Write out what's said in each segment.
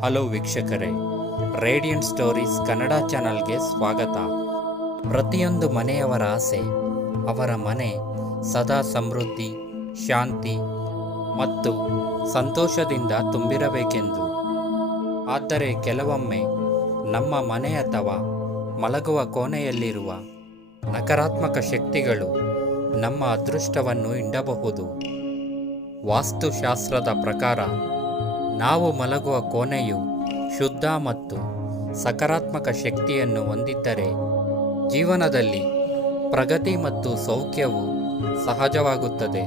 Hello ವೀಕ್ಷಕರೇ, radiant stories Kannada ಚಾನಲ್ಗೆ ಸ್ವಾಗತ. ಪ್ರತಿಯೊಂದು ಮನೆಯವರ ಆಸೆ, ಅವರ ಮನೆ ಸದಾ ಸಮೃದ್ಧಿ, ಶಾಂತಿ ಮತ್ತು ಸಂತೋಷದಿಂದ ತುಂಬಿರಬೇಕೆಂದು. ಆದರೆ ಕೆಲವೊಮ್ಮೆ ನಮ್ಮ ಮನೆ ಅಥವಾ ಮಲಗುವ ಕೋಣೆಯಲ್ಲಿರುವ ನಕಾರಾತ್ಮಕ ಶಕ್ತಿಗಳು ನಮ್ಮ ಅದೃಷ್ಟವನ್ನು ಹಿಂಡಬಹುದು. ವಾಸ್ತುಶಾಸ್ತ್ರದ ಪ್ರಕಾರ ನಾವು ಮಲಗುವ ಕೋಣೆಯು ಶುದ್ಧ ಮತ್ತು ಸಕಾರಾತ್ಮಕ ಶಕ್ತಿಯನ್ನು ಹೊಂದಿದ್ದರೆ ಜೀವನದಲ್ಲಿ ಪ್ರಗತಿ ಮತ್ತು ಸೌಖ್ಯವು ಸಹಜವಾಗುತ್ತದೆ.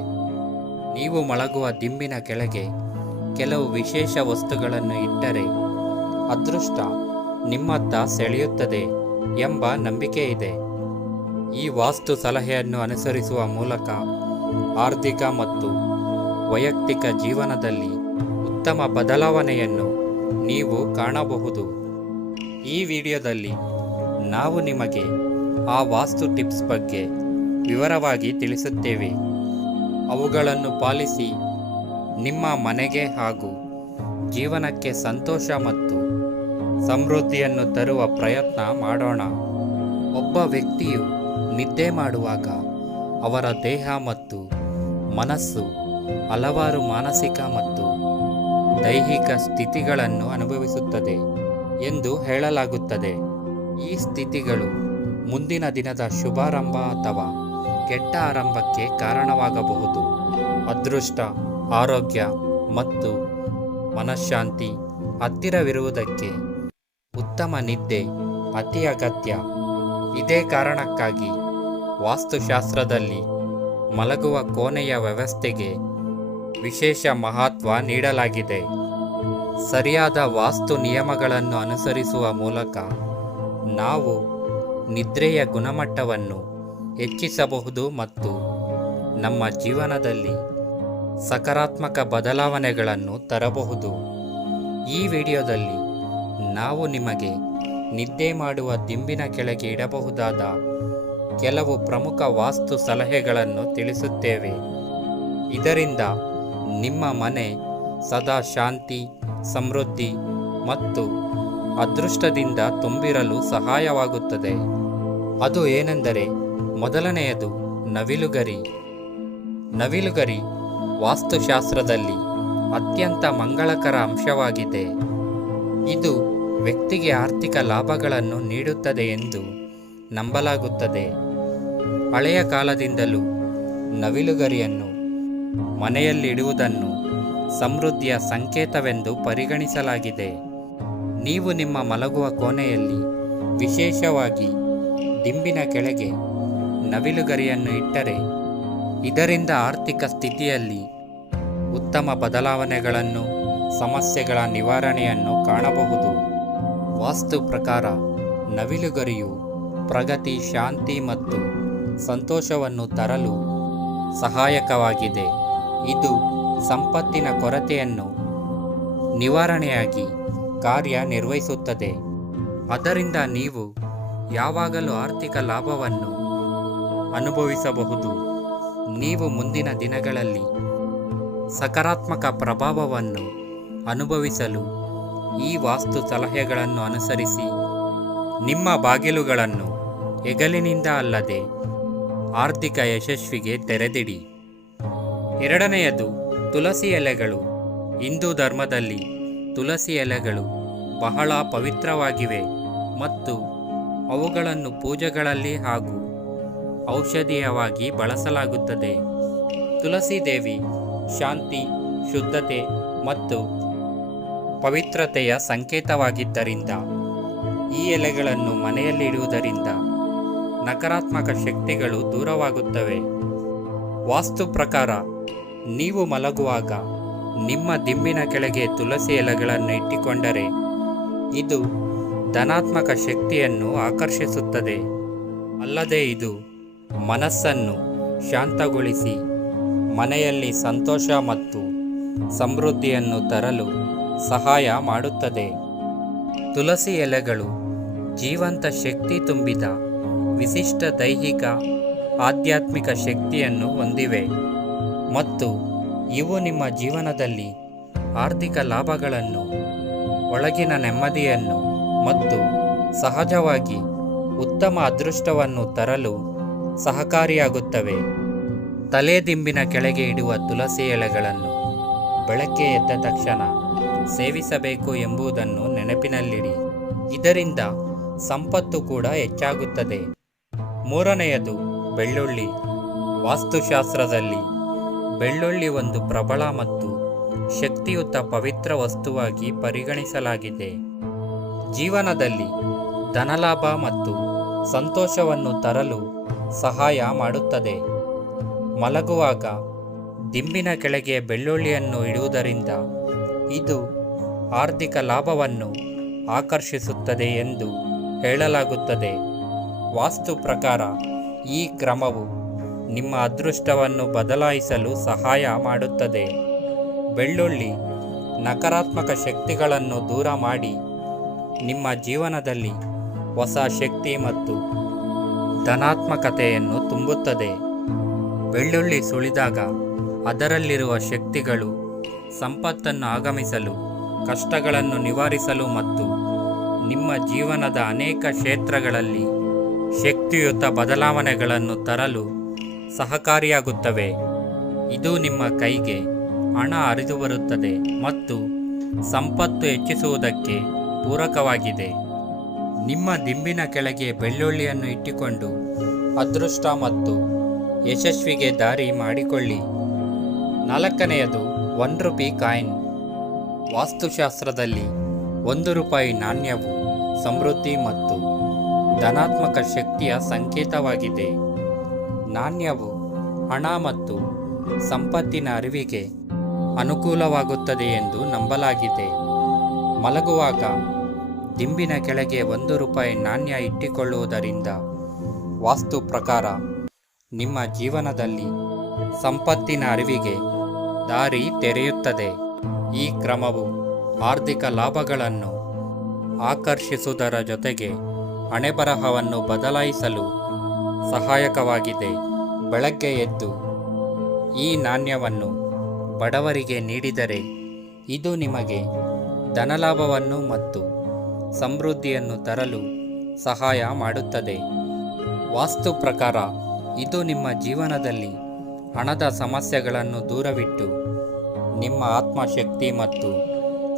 ನೀವು ಮಲಗುವ ದಿಂಬಿನ ಕೆಳಗೆ ಕೆಲವು ವಿಶೇಷ ವಸ್ತುಗಳನ್ನು ಇಟ್ಟರೆ ಅದೃಷ್ಟ ನಿಮ್ಮತ್ತ ಸೆಳೆಯುತ್ತದೆ ಎಂಬ ನಂಬಿಕೆ ಇದೆ ಈ ವಾಸ್ತು ಸಲಹೆಯನ್ನು ಅನುಸರಿಸುವ ಮೂಲಕ ಆರ್ಥಿಕ ಮತ್ತು ವೈಯಕ್ತಿಕ ಜೀವನದಲ್ಲಿ ಉತ್ತಮ ಬದಲಾವಣೆಯನ್ನು ನೀವು ಕಾಣಬಹುದು. ಈ ವಿಡಿಯೋದಲ್ಲಿ ನಾವು ನಿಮಗೆ ಆ ವಾಸ್ತು ಟಿಪ್ಸ್ ಬಗ್ಗೆ ವಿವರವಾಗಿ ತಿಳಿಸುತ್ತೇವೆ. ಅವುಗಳನ್ನು ಪಾಲಿಸಿ ನಿಮ್ಮ ಮನೆಗೆ ಹಾಗೂ ಜೀವನಕ್ಕೆ ಸಂತೋಷ ಮತ್ತು ಸಮೃದ್ಧಿಯನ್ನು ತರುವ ಪ್ರಯತ್ನ ಮಾಡೋಣ. ಒಬ್ಬ ವ್ಯಕ್ತಿಯು ನಿದ್ದೆ ಮಾಡುವಾಗ ಅವರ ದೇಹ ಮತ್ತು ಮನಸ್ಸು ಹಲವಾರು ಮಾನಸಿಕ ಮತ್ತು ದೈಹಿಕ ಸ್ಥಿತಿಗಳನ್ನು ಅನುಭವಿಸುತ್ತದೆ ಎಂದು ಹೇಳಲಾಗುತ್ತದೆ. ಈ ಸ್ಥಿತಿಗಳು ಮುಂದಿನ ದಿನದ ಶುಭಾರಂಭ ಅಥವಾ ಕೆಟ್ಟ ಆರಂಭಕ್ಕೆ ಕಾರಣವಾಗಬಹುದು. ಅದೃಷ್ಟ, ಆರೋಗ್ಯ ಮತ್ತು ಮನಃಶಾಂತಿ ಹತ್ತಿರವಿರುವುದಕ್ಕೆ ಉತ್ತಮ ನಿದ್ದೆ ಅತಿ ಅಗತ್ಯ. ಇದೇ ಕಾರಣಕ್ಕಾಗಿ ವಾಸ್ತುಶಾಸ್ತ್ರದಲ್ಲಿ ಮಲಗುವ ಕೋಣೆಯ ವ್ಯವಸ್ಥೆಗೆ ವಿಶೇಷ ಮಹತ್ವ ನೀಡಲಾಗಿದೆ. ಸರಿಯಾದ ವಾಸ್ತು ನಿಯಮಗಳನ್ನು ಅನುಸರಿಸುವ ಮೂಲಕ ನಾವು ನಿದ್ರೆಯ ಗುಣಮಟ್ಟವನ್ನು ಹೆಚ್ಚಿಸಬಹುದು ಮತ್ತು ನಮ್ಮ ಜೀವನದಲ್ಲಿ ಸಕಾರಾತ್ಮಕ ಬದಲಾವಣೆಗಳನ್ನು ತರಬಹುದು. ಈ ವಿಡಿಯೋದಲ್ಲಿ ನಾವು ನಿಮಗೆ ನಿದ್ದೆ ಮಾಡುವ ದಿಂಬಿನ ಕೆಳಗೆ ಇಡಬಹುದಾದ ಕೆಲವು ಪ್ರಮುಖ ವಾಸ್ತು ಸಲಹೆಗಳನ್ನು ತಿಳಿಸುತ್ತೇವೆ. ಇದರಿಂದ ನಿಮ್ಮ ಮನೆ ಸದಾ ಶಾಂತಿ, ಸಮೃದ್ಧಿ ಮತ್ತು ಅದೃಷ್ಟದಿಂದ ತುಂಬಿರಲು ಸಹಾಯವಾಗುತ್ತದೆ. ಅದು ಏನೆಂದರೆ, ಮೊದಲನೆಯದು ನವಿಲುಗರಿ. ನವಿಲುಗರಿ ವಾಸ್ತುಶಾಸ್ತ್ರದಲ್ಲಿ ಅತ್ಯಂತ ಮಂಗಳಕರ ಅಂಶವಾಗಿದೆ. ಇದು ವ್ಯಕ್ತಿಗೆ ಆರ್ಥಿಕ ಲಾಭಗಳನ್ನು ನೀಡುತ್ತದೆ ಎಂದು ನಂಬಲಾಗುತ್ತದೆ. ಹಳೆಯ ಕಾಲದಿಂದಲೂ ನವಿಲುಗರಿಯನ್ನು ಮನೆಯಲ್ಲಿಡುವುದನ್ನು ಸಮೃದ್ಧಿಯ ಸಂಕೇತವೆಂದು ಪರಿಗಣಿಸಲಾಗಿದೆ. ನೀವು ನಿಮ್ಮ ಮಲಗುವ ಕೋಣೆಯಲ್ಲಿ ವಿಶೇಷವಾಗಿ ದಿಂಬಿನ ಕೆಳಗೆ ನವಿಲುಗರಿಯನ್ನು ಇಟ್ಟರೆ, ಇದರಿಂದ ಆರ್ಥಿಕ ಸ್ಥಿತಿಯಲ್ಲಿ ಉತ್ತಮ ಬದಲಾವಣೆಗಳನ್ನು, ಸಮಸ್ಯೆಗಳ ನಿವಾರಣೆಯನ್ನು ಕಾಣಬಹುದು. ವಾಸ್ತು ಪ್ರಕಾರ ನವಿಲುಗರಿಯು ಪ್ರಗತಿ, ಶಾಂತಿ ಮತ್ತು ಸಂತೋಷವನ್ನು ತರಲು ಸಹಾಯಕವಾಗಿದೆ. ಇದು ಸಂಪತ್ತಿನ ಕೊರತೆಯನ್ನು ನಿವಾರಣೆಯಾಗಿ ಕಾರ್ಯನಿರ್ವಹಿಸುತ್ತದೆ. ಅದರಿಂದ ನೀವು ಯಾವಾಗಲೂ ಆರ್ಥಿಕ ಲಾಭವನ್ನು ಅನುಭವಿಸಬಹುದು. ನೀವು ಮುಂದಿನ ದಿನಗಳಲ್ಲಿ ಸಕಾರಾತ್ಮಕ ಪ್ರಭಾವವನ್ನು ಅನುಭವಿಸಲು ಈ ವಾಸ್ತು ಸಲಹೆಗಳನ್ನು ಅನುಸರಿಸಿ ನಿಮ್ಮ ಬಾಗಿಲುಗಳನ್ನು ಹೆಗಲಿನಿಂದ ಅಲ್ಲದೆ ಆರ್ಥಿಕ ಯಶಸ್ವಿಗೆ ತೆರೆದಿಡಿ. ಎರಡನೆಯದು ತುಳಸಿ ಎಲೆಗಳು. ಹಿಂದೂ ಧರ್ಮದಲ್ಲಿ ತುಳಸಿ ಎಲೆಗಳು ಬಹಳ ಪವಿತ್ರವಾಗಿವೆ ಮತ್ತು ಅವುಗಳನ್ನು ಪೂಜೆಗಳಲ್ಲಿ ಹಾಗೂ ಔಷಧೀಯವಾಗಿ ಬಳಸಲಾಗುತ್ತದೆ. ತುಳಸಿ ದೇವಿ ಶಾಂತಿ, ಶುದ್ಧತೆ ಮತ್ತು ಪವಿತ್ರತೆಯ ಸಂಕೇತವಾಗಿದ್ದರಿಂದ ಈ ಎಲೆಗಳನ್ನು ಮನೆಯಲ್ಲಿಡುವುದರಿಂದ ನಕಾರಾತ್ಮಕ ಶಕ್ತಿಗಳು ದೂರವಾಗುತ್ತವೆ. ವಾಸ್ತು ಪ್ರಕಾರ ನೀವು ಮಲಗುವಾಗ ನಿಮ್ಮ ದಿಂಬಿನ ಕೆಳಗೆ ತುಳಸಿ ಎಲೆಗಳನ್ನು ಇಟ್ಟುಕೊಂಡರೆ ಇದು ಧನಾತ್ಮಕ ಶಕ್ತಿಯನ್ನು ಆಕರ್ಷಿಸುತ್ತದೆ. ಅಲ್ಲದೆ ಇದು ಮನಸ್ಸನ್ನು ಶಾಂತಗೊಳಿಸಿ, ಮನೆಯಲ್ಲಿ ಸಂತೋಷ ಮತ್ತು ಸಮೃದ್ಧಿಯನ್ನು ತರಲು ಸಹಾಯ ಮಾಡುತ್ತದೆ. ತುಳಸಿ ಎಲೆಗಳು ಜೀವಂತ ಶಕ್ತಿ ತುಂಬಿದ ವಿಶಿಷ್ಟ ದೈಹಿಕ, ಆಧ್ಯಾತ್ಮಿಕ ಶಕ್ತಿಯನ್ನು ಹೊಂದಿವೆ. ಮತ್ತು ಇವು ನಿಮ್ಮ ಜೀವನದಲ್ಲಿ ಆರ್ಥಿಕ ಲಾಭಗಳನ್ನು, ಒಳಗಿನ ನೆಮ್ಮದಿಯನ್ನು ಮತ್ತು ಸಹಜವಾಗಿ ಉತ್ತಮ ಅದೃಷ್ಟವನ್ನು ತರಲು ಸಹಕಾರಿಯಾಗುತ್ತವೆ. ತಲೆದಿಂಬಿನ ಕೆಳಗೆ ಇಡುವ ತುಳಸಿ ಎಲೆಗಳನ್ನು ಬೆಳಗ್ಗೆ ಎದ್ದ ತಕ್ಷಣ ಸೇವಿಸಬೇಕು ಎಂಬುದನ್ನು ನೆನಪಿನಲ್ಲಿಡಿ. ಇದರಿಂದ ಸಂಪತ್ತು ಕೂಡ ಹೆಚ್ಚಾಗುತ್ತದೆ. ಮೂರನೆಯದು, ಬೆಳ್ಳುಳ್ಳಿ. ವಾಸ್ತುಶಾಸ್ತ್ರದಲ್ಲಿ ಬೆಳ್ಳುಳ್ಳಿ ಒಂದು ಪ್ರಬಲ ಮತ್ತು ಶಕ್ತಿಯುತ ಪವಿತ್ರ ವಸ್ತುವಾಗಿ ಪರಿಗಣಿಸಲಾಗಿದೆ. ಜೀವನದಲ್ಲಿ ಧನಲಾಭ ಮತ್ತು ಸಂತೋಷವನ್ನು ತರಲು ಸಹಾಯ ಮಾಡುತ್ತದೆ. ಮಲಗುವಾಗ ದಿಂಬಿನ ಕೆಳಗೆ ಬೆಳ್ಳುಳ್ಳಿಯನ್ನು ಇಡುವುದರಿಂದ ಇದು ಆರ್ಥಿಕ ಲಾಭವನ್ನು ಆಕರ್ಷಿಸುತ್ತದೆ ಎಂದು ಹೇಳಲಾಗುತ್ತದೆ. ವಾಸ್ತು ಪ್ರಕಾರ ಈ ಕ್ರಮವು ನಿಮ್ಮ ಅದೃಷ್ಟವನ್ನು ಬದಲಾಯಿಸಲು ಸಹಾಯ ಮಾಡುತ್ತದೆ. ಬೆಳ್ಳುಳ್ಳಿ, ನಕಾರಾತ್ಮಕ ಶಕ್ತಿಗಳನ್ನು ದೂರ ಮಾಡಿ. ನಿಮ್ಮ ಜೀವನದಲ್ಲಿ ಹೊಸ ಶಕ್ತಿ ಮತ್ತು ಧನಾತ್ಮಕತೆಯನ್ನು ತುಂಬುತ್ತದೆ. ಬೆಳ್ಳುಳ್ಳಿ ಸುಳಿದಾಗ ಅದರಲ್ಲಿರುವ ಶಕ್ತಿಗಳು ಸಂಪತ್ತನ್ನು ಆಗಮಿಸಲು, ಕಷ್ಟಗಳನ್ನು ನಿವಾರಿಸಲು ಮತ್ತು ನಿಮ್ಮ ಜೀವನದ ಅನೇಕ ಕ್ಷೇತ್ರಗಳಲ್ಲಿ ಶಕ್ತಿಯುತ ಬದಲಾವಣೆಗಳನ್ನು ತರಲು ಸಹಕಾರಿಯಾಗುತ್ತವೆ. ಇದು ನಿಮ್ಮ ಕೈಗೆ ಹಣ ಹರಿದು ಬರುತ್ತದೆ ಮತ್ತು ಸಂಪತ್ತು ಹೆಚ್ಚಿಸುವುದಕ್ಕೆ ಪೂರಕವಾಗಿದೆ. ನಿಮ್ಮ ದಿಂಬಿನ ಕೆಳಗೆ ಬೆಳ್ಳುಳ್ಳಿಯನ್ನು ಇಟ್ಟುಕೊಂಡು ಅದೃಷ್ಟ ಮತ್ತು ಯಶಸ್ವಿಗೆ ದಾರಿ ಮಾಡಿಕೊಳ್ಳಿ. ನಾಲ್ಕನೆಯದು ಒನ್ ರುಪಿ ಕಾಯಿನ್. ವಾಸ್ತುಶಾಸ್ತ್ರದಲ್ಲಿ ಒಂದು ರೂಪಾಯಿ ನಾಣ್ಯವು ಸಮೃದ್ಧಿ ಮತ್ತು ಧನಾತ್ಮಕ ಶಕ್ತಿಯ ಸಂಕೇತವಾಗಿದೆ. ನಾಣ್ಯವು ಹಣ ಮತ್ತು ಸಂಪತ್ತಿನ ಅರಿವಿಗೆ ಅನುಕೂಲವಾಗುತ್ತದೆ ಎಂದು ನಂಬಲಾಗಿದೆ. ಮಲಗುವಾಗ ದಿಂಬಿನ ಕೆಳಗೆ ಒಂದು ರೂಪಾಯಿ ನಾಣ್ಯ ಇಟ್ಟುಕೊಳ್ಳುವುದರಿಂದ ವಾಸ್ತು ಪ್ರಕಾರ ನಿಮ್ಮ ಜೀವನದಲ್ಲಿ ಸಂಪತ್ತಿನ ಅರಿವಿಗೆ ದಾರಿ ತೆರೆಯುತ್ತದೆ. ಈ ಕ್ರಮವು ಆರ್ಥಿಕ ಲಾಭಗಳನ್ನು ಆಕರ್ಷಿಸುವುದರ ಜೊತೆಗೆ ಹಣೆಬರಹವನ್ನು ಬದಲಾಯಿಸಲು ಸಹಾಯಕವಾಗಿದೆ. ಬೆಳಗ್ಗೆ ಎದ್ದು ಈ ನಾಣ್ಯವನ್ನು ಬಡವರಿಗೆ ನೀಡಿದರೆ ಇದು ನಿಮಗೆ ಧನಲಾಭವನ್ನು ಮತ್ತು ಸಮೃದ್ಧಿಯನ್ನು ತರಲು ಸಹಾಯ ಮಾಡುತ್ತದೆ. ವಾಸ್ತು ಪ್ರಕಾರ ಇದು ನಿಮ್ಮ ಜೀವನದಲ್ಲಿ ಹಣದ ಸಮಸ್ಯೆಗಳನ್ನು ದೂರವಿಟ್ಟು ನಿಮ್ಮ ಆತ್ಮಶಕ್ತಿ ಮತ್ತು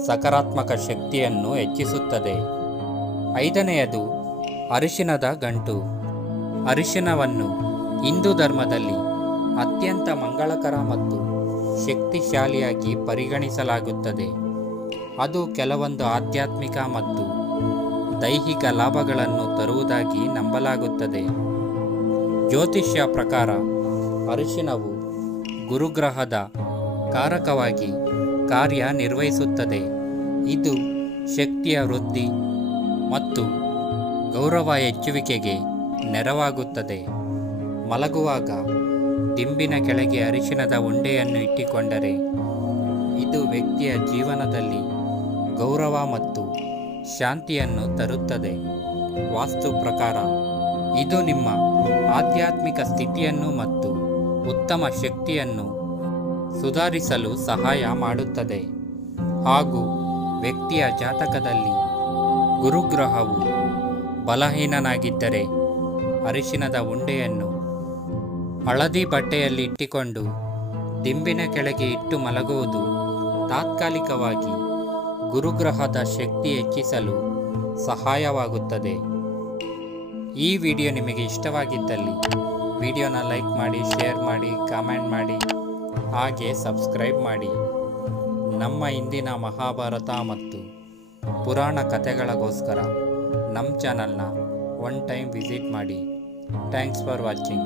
ಸಕಾರಾತ್ಮಕ ಶಕ್ತಿಯನ್ನು ಹೆಚ್ಚಿಸುತ್ತದೆ. ಐದನೆಯದು ಅರಿಶಿನದ ಗಂಟು. ಅರಿಶಿನವನ್ನು ಹಿಂದೂ ಧರ್ಮದಲ್ಲಿ ಅತ್ಯಂತ ಮಂಗಳಕರ ಮತ್ತು ಶಕ್ತಿಶಾಲಿಯಾಗಿ ಪರಿಗಣಿಸಲಾಗುತ್ತದೆ. ಅದು ಕೆಲವೊಂದು ಆಧ್ಯಾತ್ಮಿಕ ಮತ್ತು ದೈಹಿಕ ಲಾಭಗಳನ್ನು ತರುವುದಾಗಿ ನಂಬಲಾಗುತ್ತದೆ. ಜ್ಯೋತಿಷ್ಯ ಪ್ರಕಾರ ಅರಿಶಿನವು ಗುರುಗ್ರಹದ ಕಾರಕವಾಗಿ ಕಾರ್ಯನಿರ್ವಹಿಸುತ್ತದೆ. ಇದು ಶಕ್ತಿಯ ವೃದ್ಧಿ ಮತ್ತು ಗೌರವ ಹೆಚ್ಚುವಿಕೆಗೆ ನೆರವಾಗುತ್ತದೆ. ಮಲಗುವಾಗ ದಿಂಬಿನ ಕೆಳಗೆ ಅರಿಶಿನದ ಉಂಡೆಯನ್ನು ಇಟ್ಟುಕೊಂಡರೆ ಇದು ವ್ಯಕ್ತಿಯ ಜೀವನದಲ್ಲಿ ಗೌರವ ಮತ್ತು ಶಾಂತಿಯನ್ನು ತರುತ್ತದೆ. ವಾಸ್ತು ಪ್ರಕಾರ ಇದು ನಿಮ್ಮ ಆಧ್ಯಾತ್ಮಿಕ ಸ್ಥಿತಿಯನ್ನು ಮತ್ತು ಉತ್ತಮ ಶಕ್ತಿಯನ್ನು ಸುಧಾರಿಸಲು ಸಹಾಯ ಮಾಡುತ್ತದೆ. ಹಾಗೂ ವ್ಯಕ್ತಿಯ ಜಾತಕದಲ್ಲಿ ಗುರುಗ್ರಹವು ಬಲಹೀನನಾಗಿದ್ದರೆ ಅರಿಶಿನದ ಉಂಡೆಯನ್ನು ಹಳದಿ ಬಟ್ಟೆಯಲ್ಲಿ ಇಟ್ಟುಕೊಂಡು ದಿಂಬಿನ ಕೆಳಗೆ ಇಟ್ಟು ಮಲಗುವುದು ತಾತ್ಕಾಲಿಕವಾಗಿ ಗುರುಗ್ರಹದ ಶಕ್ತಿ ಹೆಚ್ಚಿಸಲು ಸಹಾಯವಾಗುತ್ತದೆ. ಈ ವಿಡಿಯೋ ನಿಮಗೆ ಇಷ್ಟವಾಗಿದ್ದಲ್ಲಿ ವಿಡಿಯೋನ ಲೈಕ್ ಮಾಡಿ, ಶೇರ್ ಮಾಡಿ, ಕಾಮೆಂಟ್ ಮಾಡಿ, ಹಾಗೆ ಸಬ್ಸ್ಕ್ರೈಬ್ ಮಾಡಿ. ನಮ್ಮ ಇಂದಿನ ಮಹಾಭಾರತ ಮತ್ತು ಪುರಾಣ ಕಥೆಗಳಿಗೋಸ್ಕರ ನಮ್ಮ ಚಾನಲ್ನ ಒನ್ ಟೈಮ್ ವಿಸಿಟ್ ಮಾಡಿ. Thanks for watching